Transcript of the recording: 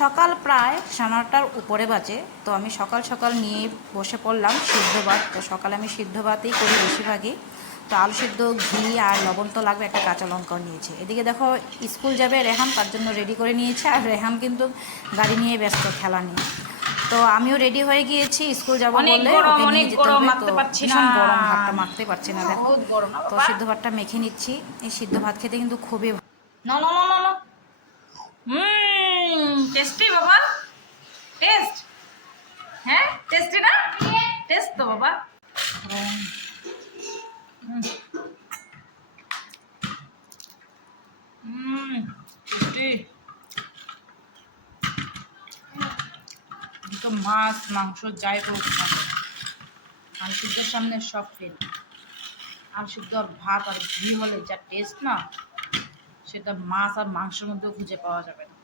সকাল প্রায় সাড়ে নটার উপরে বাজে তো আমি সকাল সকাল নিয়ে বসে পড়লাম সিদ্ধ ভাত তো সকালে আমি সিদ্ধ ভাতই করি বেশিরভাগই তো আলু সিদ্ধ ঘি আর লবণ তো লাগবে একটা কাঁচা লঙ্কাও নিয়েছে এদিকে দেখো স্কুল যাবে রেহান তার জন্য রেডি করে নিয়েছে আর রেহান কিন্তু গাড়ি নিয়ে ব্যস্ত খেলা নিয়ে তো আমিও রেডি হয়ে গিয়েছি স্কুল যাব বলে ওকে নিয়ে যেতে হবে। তো পারছি ভীষণ না। গরম ভাতটা মাখতে পারছি না দেখো তো সিদ্ধ ভাতটা মেখে নিচ্ছি এই সিদ্ধ ভাত খেতে কিন্তু খুবই ভালো। না না না টেস্টি বাবা। টেস্ট? হ্যাঁ টেস্টি না? টেস্ট তো বাবা। হুম টেস্টি। তো মাছ, মাংস, যাই হোক না আলু সামনে সব ফেল আলু সিদ্ধ আর ভাত আর ঘি হলে যা টেস্ট না, সেটা মাছ আর মাংসের মধ্যেও খুঁজে পাওয়া যাবে না।